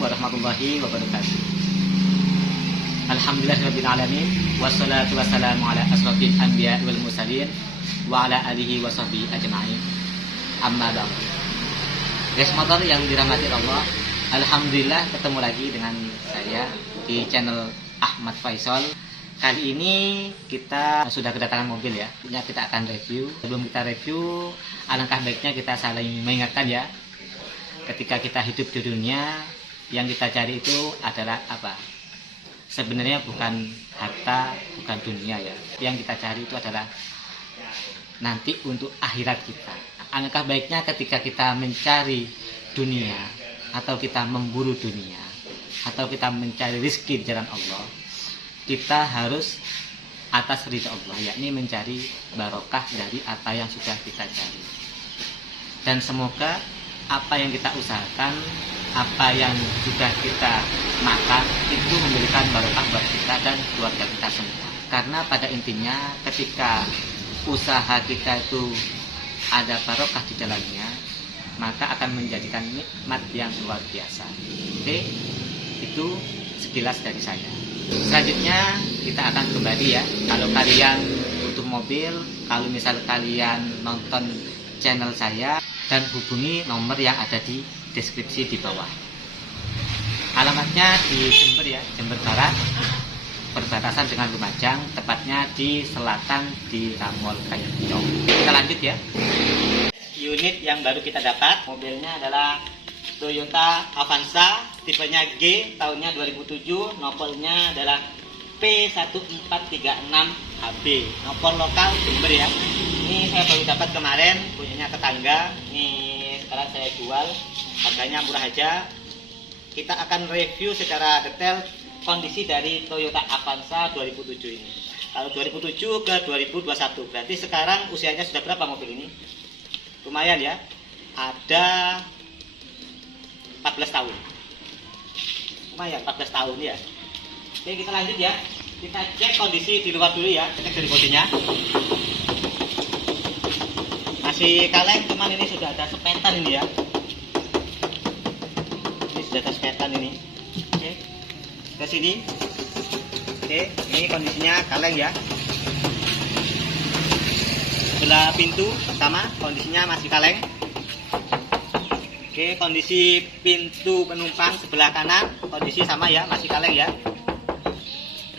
warahmatullahi wabarakatuh. Alhamdulillahirabbil alamin wassalatu wassalamu ala asrofil anbiya wal mursalin wa ala alihi wa sahbihi ajma'in. Amma ba'du. Guys motor yang dirahmati Allah, alhamdulillah ketemu lagi dengan saya di channel Ahmad Faisal. Kali ini kita sudah kedatangan mobil ya. Kita akan review. Sebelum kita review, alangkah baiknya kita saling mengingatkan ya. Ketika kita hidup di dunia, yang kita cari itu adalah apa? Sebenarnya bukan harta, bukan dunia ya. Yang kita cari itu adalah nanti untuk akhirat kita. Alangkah baiknya ketika kita mencari dunia, atau kita memburu dunia, atau kita mencari rezeki di jalan Allah, kita harus atas ridha Allah, yakni mencari barokah dari apa yang sudah kita cari. Dan semoga apa yang kita usahakan, apa yang sudah kita makan itu memberikan barokah buat kita dan keluarga kita semua. Karena pada intinya ketika usaha kita itu ada barokah di dalamnya, maka akan menjadikan nikmat yang luar biasa. Oke, itu sekilas dari saya. Selanjutnya kita akan kembali ya. Kalau kalian butuh mobil, kalau misal kalian nonton channel saya, dan hubungi nomor yang ada di deskripsi di bawah. Alamatnya di Jember ya, Jember Barat, perbatasan dengan Lumajang, tepatnya di selatan di Ramol Kayakcong. Kita lanjut ya. Unit yang baru kita dapat, mobilnya adalah Toyota Avanza, tipenya G, tahunnya 2007, nopolnya adalah P1436HB, nopol lokal Jember ya. Ini saya baru dapat kemarin, punyanya tetangga. Ini sekarang saya jual, harganya murah aja. Kita akan review secara detail kondisi dari Toyota Avanza 2007 ini. Kalau 2007 ke 2021, berarti sekarang usianya sudah berapa mobil ini? Lumayan ya, ada 14 tahun. Lumayan 14 tahun ya. Oke, kita lanjut ya. Kita cek kondisi di luar dulu ya, cek dari bodinya. Masih kaleng, cuman ini sudah ada sepetan ini ya. Ini sudah ada sepetan ini. Oke, ke sini. Oke, ini kondisinya kaleng ya. Sebelah pintu pertama kondisinya masih kaleng. Oke, kondisi pintu penumpang sebelah kanan kondisi sama ya, masih kaleng ya.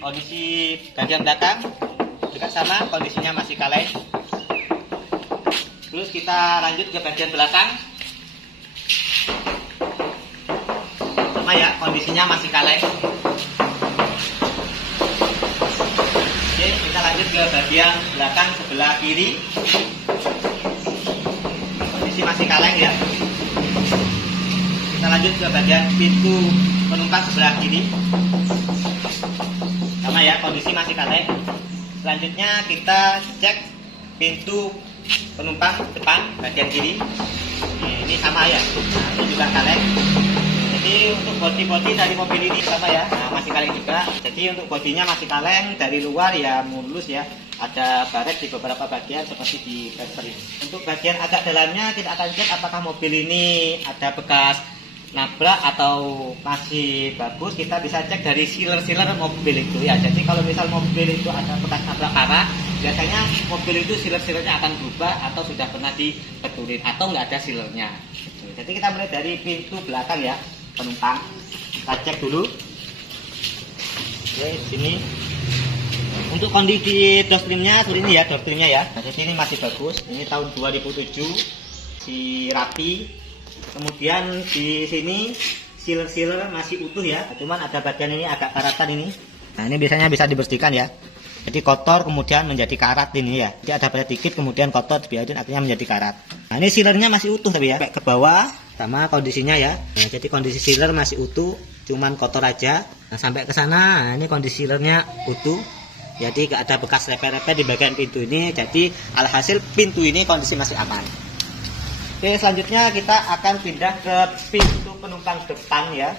Kondisi bagian belakang juga sama, kondisinya masih kaleng. Terus kita lanjut ke bagian belakang. Sama ya, kondisinya masih kaleng. Oke, kita lanjut ke bagian belakang sebelah kiri. Kondisi masih kaleng ya. Kita lanjut ke bagian pintu penumpang sebelah kiri. Sama ya, kondisi masih kaleng. Selanjutnya kita cek pintu penumpang depan bagian kiri. Ini sama ya, nah, ini juga kaleng. Jadi untuk bodi dari mobil ini sama ya, nah, masih kaleng juga. Jadi untuk bodinya masih kaleng, dari luar ya mulus ya. Ada baret di beberapa bagian seperti di bumper ini. Untuk bagian agak dalamnya kita akan cek apakah mobil ini ada bekas nabrak atau masih bagus. Kita bisa cek dari sealer mobil itu ya. Jadi kalau misal mobil itu ada bekas nabrak parah, biasanya mobil itu sealernya akan berubah atau sudah pernah dibetulin atau nggak ada sealernya. Jadi kita mulai dari pintu belakang ya penumpang. Kita cek dulu. Oke, sini. Untuk kondisi doorstrimnya seperti ini ya, doorstrimnya ya. Nah, jadi ini masih bagus. Ini tahun 2007, si rapi. Kemudian di sini sealer masih utuh ya. Cuman ada bagian ini agak karatan ini. Nah, ini biasanya bisa dibersihkan ya. Jadi kotor kemudian menjadi karat ini ya. Jadi ada pada dikit kemudian kotor dibiarin akhirnya menjadi karat. Nah, ini sealernya masih utuh tapi ya. Sampai ke bawah sama kondisinya ya. Nah, jadi kondisi sealer masih utuh, cuman kotor aja. Nah, sampai ke sana, nah, ini kondisi sealernya utuh. Jadi gak ada bekas reper-reper di bagian pintu ini. Jadi alhasil pintu ini kondisi masih aman. Oke, selanjutnya kita akan pindah ke pintu penumpang depan ya.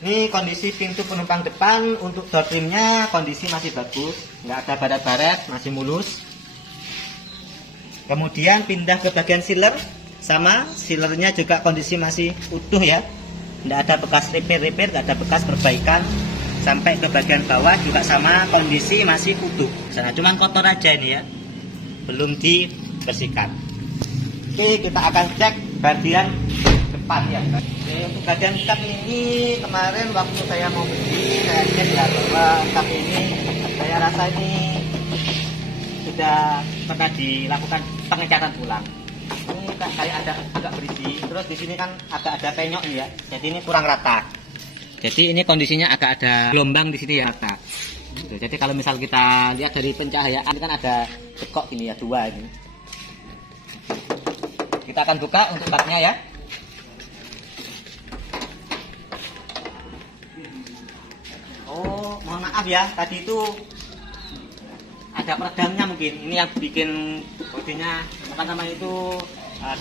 Ini kondisi pintu penumpang depan. Untuk door trimnya kondisi masih bagus, nggak ada baret-baret, masih mulus. Kemudian pindah ke bagian sealer, sama sealernya juga kondisi masih utuh ya. tidak ada bekas repair, tidak ada bekas perbaikan. Sampai ke bagian bawah juga sama, kondisi masih utuh. Nah, cuman kotor aja ini ya, belum dibersihkan. Oke, kita akan cek bagian depan ya. Oke, untuk bagian kap ini kemarin waktu saya mau beli, saya cek ya bahwa kap ini saya rasa ini sudah pernah dilakukan pengecatan ulang. Ini kan kayak ada agak berisi, terus di sini kan agak ada penyok ya, jadi ini kurang rata. Jadi ini kondisinya agak ada gelombang di sini ya rata. Jadi kalau misal kita lihat dari pencahayaan ini kan ada cekok gini ya, dua ini. Kita akan buka untuk kapnya ya. Oh, mohon maaf ya, tadi itu ada peredamnya mungkin. Ini yang bikin bodinya apa namanya itu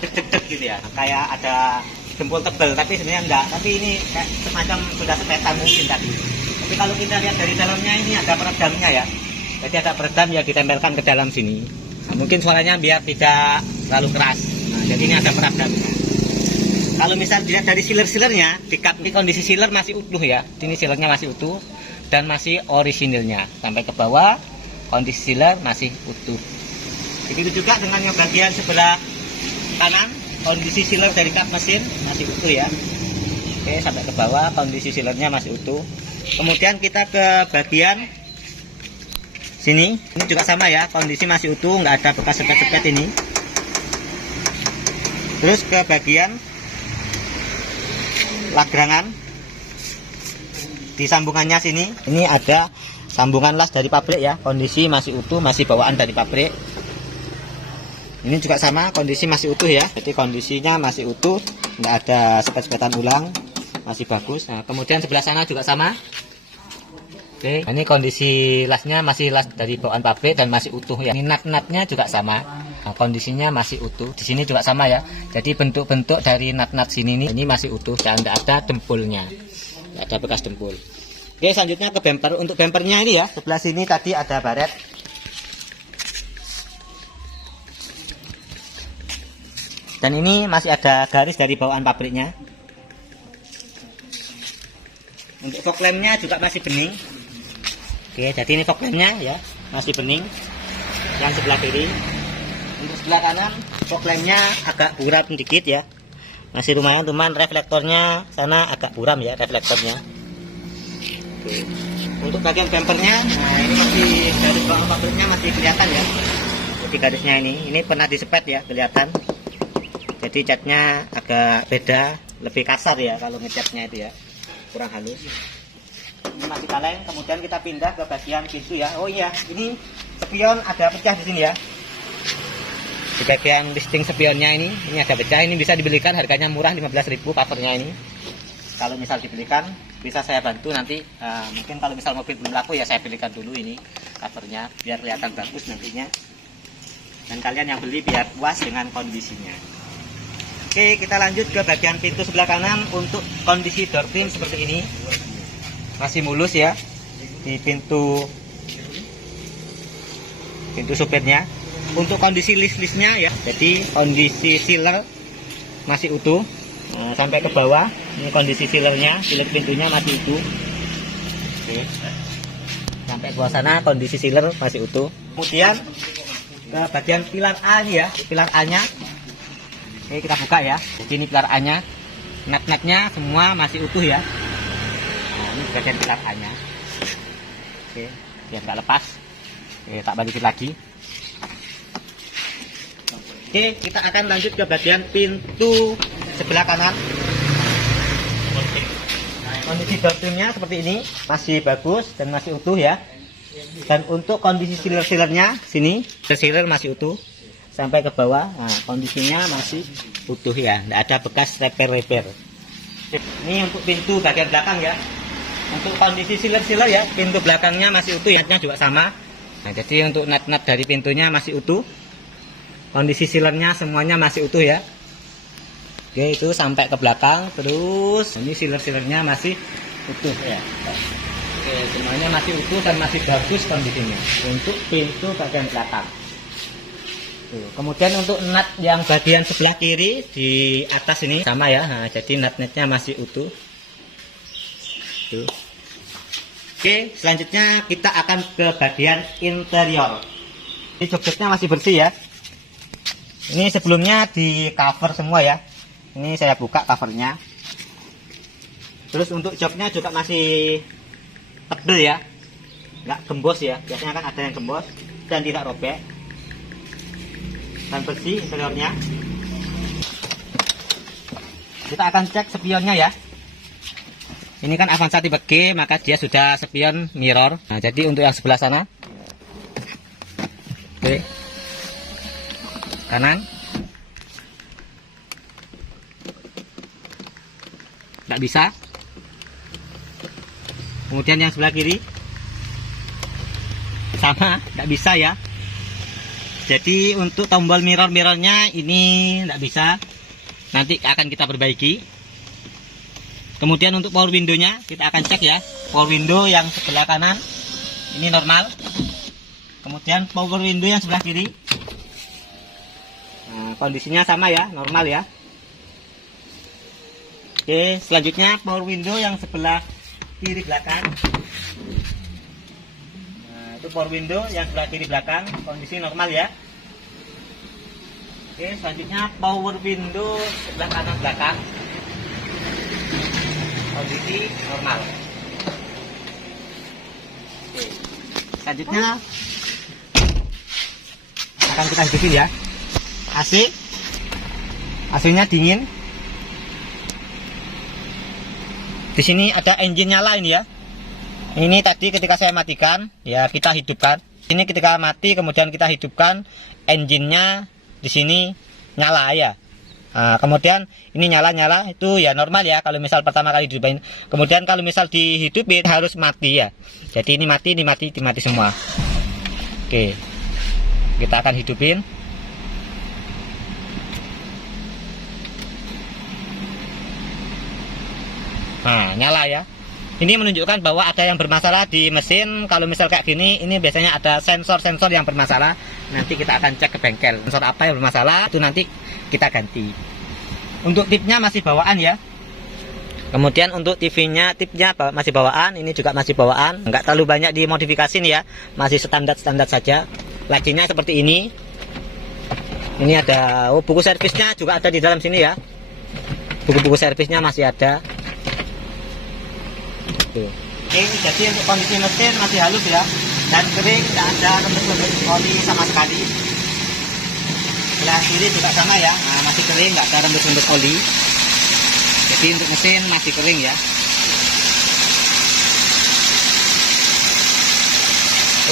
deg-deg gitu ya. Kayak ada jempol tebel, tapi sebenarnya enggak. Tapi ini kayak semacam sudah setetan mungkin tadi. Tapi kalau kita lihat dari dalamnya ini ada peredamnya ya. Jadi ada peredam ya ditempelkan ke dalam sini. Nah, mungkin suaranya biar tidak terlalu keras. Nah, jadi ini ada peredamnya. Kalau misal dilihat dari sealer-sealernya, di kap ini kondisi sealer masih utuh ya. Ini sealernya masih utuh dan masih orisinilnya. Sampai ke bawah kondisi sealer masih utuh. Begitu juga dengan yang bagian sebelah kanan. Kondisi sealer dari kap mesin masih utuh ya. Oke, sampai ke bawah kondisi sealernya masih utuh. Kemudian kita ke bagian sini, ini juga sama ya, kondisi masih utuh, nggak ada bekas sepet-sepet ini. Terus ke bagian lagrangan, di sambungannya sini, ini ada sambungan las dari pabrik ya, kondisi masih utuh, masih bawaan dari pabrik. Ini juga sama, kondisi masih utuh ya. Jadi kondisinya masih utuh, nggak ada sepet-sepetan ulang, masih bagus. Nah, kemudian sebelah sana juga sama. Oke, ini kondisi lasnya masih las dari bawaan pabrik dan masih utuh ya. Ini nut-nutnya juga sama. Nah, kondisinya masih utuh. Di sini juga sama ya. Jadi bentuk-bentuk dari nut-nut sini ini masih utuh dan nggak ada dempulnya, nggak ada bekas dempul. Oke, selanjutnya ke bumper. Untuk bumpernya ini ya, sebelah sini tadi ada baret. Dan ini masih ada garis dari bawaan pabriknya. Untuk fog lampnya juga masih bening. Oke, jadi ini fog lampnya ya, masih bening. Yang sebelah kiri. Untuk sebelah kanan, fog lampnya agak buram sedikit ya. Masih lumayan, cuman reflektornya sana agak buram ya, reflektornya. Oke. Untuk bagian bumpernya, nah ini masih garis bawaan pabriknya masih kelihatan ya. Jadi garisnya ini pernah disepet ya, kelihatan. Jadi catnya agak beda, lebih kasar ya kalau ngecatnya itu ya, kurang halus. Ini masih kaleng. Kemudian kita pindah ke bagian pintu ya. Oh iya, ini spion ada pecah di sini ya. Di bagian listing spionnya ini ada pecah. Ini bisa dibelikan, harganya murah, 15.000 covernya ini. Kalau misal dibelikan, bisa saya bantu nanti. Mungkin kalau misal mobil belum laku ya saya belikan dulu ini covernya, biar kelihatan bagus nantinya. Dan kalian yang beli biar puas dengan kondisinya. Oke, kita lanjut ke bagian pintu sebelah kanan. Untuk kondisi door trim seperti ini masih mulus ya di pintu supirnya. Untuk kondisi list-listnya ya, jadi kondisi sealer masih utuh. Nah, sampai ke bawah ini kondisi sealernya, sealer pintunya masih utuh. Oke. Sampai ke bawah sana kondisi sealer masih utuh. Kemudian ke bagian pilar A ini ya, pilar A nya. Oke, kita buka ya. Jadi ini pilar A-nya, nut-nutnya semua masih utuh ya. Nah, ini bagian pilar A-nya. Oke, biar nggak lepas. Oke, tak balikin lagi. Oke, kita akan lanjut ke bagian pintu sebelah kanan. Kondisi door trimnya seperti ini, masih bagus dan masih utuh ya. Dan untuk kondisi sealer-sealernya sini, sealer masih utuh. Sampai ke bawah, nah, kondisinya masih utuh ya, tidak ada bekas repair. Ini untuk pintu bagian belakang ya. Untuk kondisi sealer ya, pintu belakangnya masih utuh ya, juga sama. Nah, jadi untuk nut-nut dari pintunya masih utuh. Kondisi sealernya semuanya masih utuh ya. Oke, itu sampai ke belakang, terus ini sealer-sealernya masih utuh ya. Oke, semuanya masih utuh dan masih bagus kondisinya untuk pintu bagian belakang. Kemudian untuk nut yang bagian sebelah kiri di atas ini sama ya. Nah, jadi nut-nutnya masih utuh. Tuh. Oke, selanjutnya kita akan ke bagian interior. Ini joknya masih bersih ya. Ini sebelumnya di cover semua ya. Ini saya buka covernya. Terus untuk joknya juga masih tebel ya, nggak gembos ya. Biasanya kan ada yang gembos dan tidak robek. Dan bersih interiornya. Kita akan cek spionnya ya. Ini kan Avanza tipe G, maka dia sudah spion mirror. Nah, jadi untuk yang sebelah sana, oke, kanan, nggak bisa. Kemudian yang sebelah kiri, sama, nggak bisa ya. Jadi untuk tombol mirrornya ini nggak bisa. Nanti akan kita perbaiki. Kemudian untuk power window-nya kita akan cek ya. Power window yang sebelah kanan ini normal. Kemudian power window yang sebelah kiri, nah, kondisinya sama ya, normal ya. Oke, selanjutnya power window yang sebelah kiri belakang. Nah, itu power window yang sebelah kiri belakang, kondisi normal ya. Oke, selanjutnya power window sebelah kanan belakang, kondisi normal. Oke. Selanjutnya akan kita hidupin ya. AC-nya dingin. Di sini ada engine nyala ini ya. Ini tadi ketika saya matikan ya, kita hidupkan. Ini ketika mati kemudian kita hidupkan, engine-nya di sini nyala ya. Nah, kemudian ini nyala itu ya normal ya kalau misal pertama kali dihidupin. Kemudian kalau misal dihidupin harus mati ya. Jadi ini mati semua. Oke, kita akan hidupin. Nah, nyala ya. Ini menunjukkan bahwa ada yang bermasalah di mesin. Kalau misal kayak gini, ini biasanya ada sensor-sensor yang bermasalah. Nanti kita akan cek ke bengkel. Sensor apa yang bermasalah itu nanti kita ganti. Untuk tipnya masih bawaan ya. Kemudian untuk TV-nya, tipnya masih bawaan. Ini juga masih bawaan. Enggak terlalu banyak dimodifikasi nih ya. Masih standar-standar saja. Lacinya seperti ini. Ini ada buku servisnya juga ada di dalam sini ya. Buku-buku servisnya masih ada. Tuh. Oke, jadi untuk kondisi mesin masih halus ya, dan kering, tidak ada rembes-rembes oli sama sekali. Sebelah kiri juga sama ya, nah, masih kering, nggak ada rembes-rembes oli. Jadi untuk mesin masih kering ya.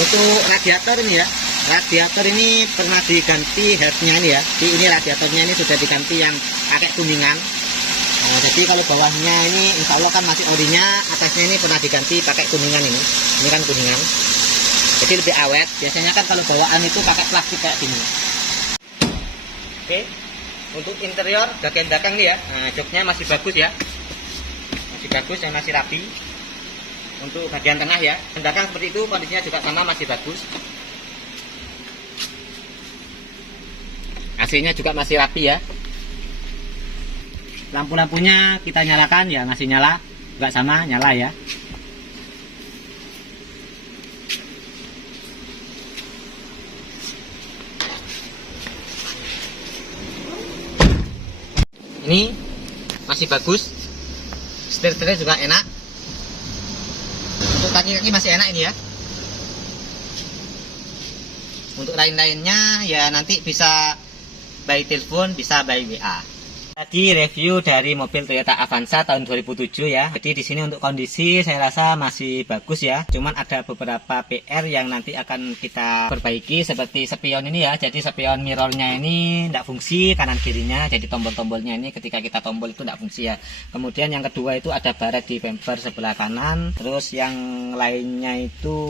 Untuk radiator ini ya, radiator ini pernah diganti headnya ini ya. Ini radiatornya ini sudah diganti yang pakai kuningan. Nah, jadi kalau bawahnya ini insya Allah kan masih orinya, atasnya ini pernah diganti pakai kuningan ini. Ini kan kuningan. Jadi lebih awet. Biasanya kan kalau bawaan itu pakai plastik kayak gini. Oke. Untuk interior bagian belakang nih ya. Nah, joknya masih bagus ya. Masih bagus dan masih rapi. Untuk bagian tengah ya. Belakang seperti itu kondisinya juga sama, masih bagus. AC-nya juga masih rapi ya. Lampu-lampunya kita nyalakan ya, masih nyala, nggak sama nyala ya. Ini masih bagus, setir-setirnya juga enak. Untuk kaki-kaki masih enak ini ya. Untuk lain-lainnya ya nanti bisa by telepon, bisa by WA. Tadi review dari mobil Toyota Avanza tahun 2007 ya. Jadi di sini untuk kondisi saya rasa masih bagus ya. Cuman ada beberapa PR yang nanti akan kita perbaiki seperti spion ini ya. Jadi spion mirrornya ini tidak fungsi kanan kirinya. Jadi tombol-tombolnya ini ketika kita tombol itu tidak fungsi ya. Kemudian yang kedua itu ada baret di bumper sebelah kanan. Terus yang lainnya itu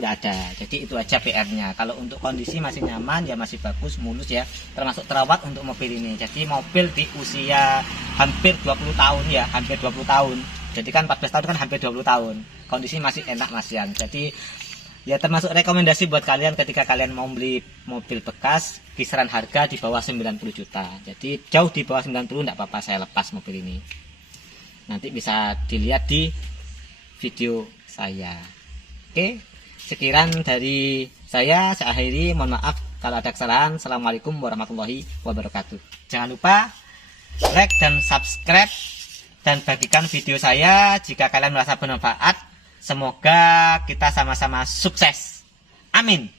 tidak ada. Jadi itu aja PR-nya. Kalau untuk kondisi masih nyaman ya, masih bagus, mulus ya. Termasuk terawat untuk mobil ini. Jadi mobil di usia hampir 20 tahun ya, hampir 20 tahun. Jadi kan 14 tahun kan hampir 20 tahun. Kondisi masih enak masian. Jadi ya termasuk rekomendasi buat kalian ketika kalian mau beli mobil bekas, kisaran harga di bawah 90 juta. Jadi jauh di bawah 90 enggak apa-apa saya lepas mobil ini. Nanti bisa dilihat di video saya. Oke, sekian dari saya akhiri, mohon maaf kalau ada kesalahan. Assalamualaikum warahmatullahi wabarakatuh. Jangan lupa like dan subscribe dan bagikan video saya jika kalian merasa bermanfaat. Semoga kita sama-sama sukses. Amin.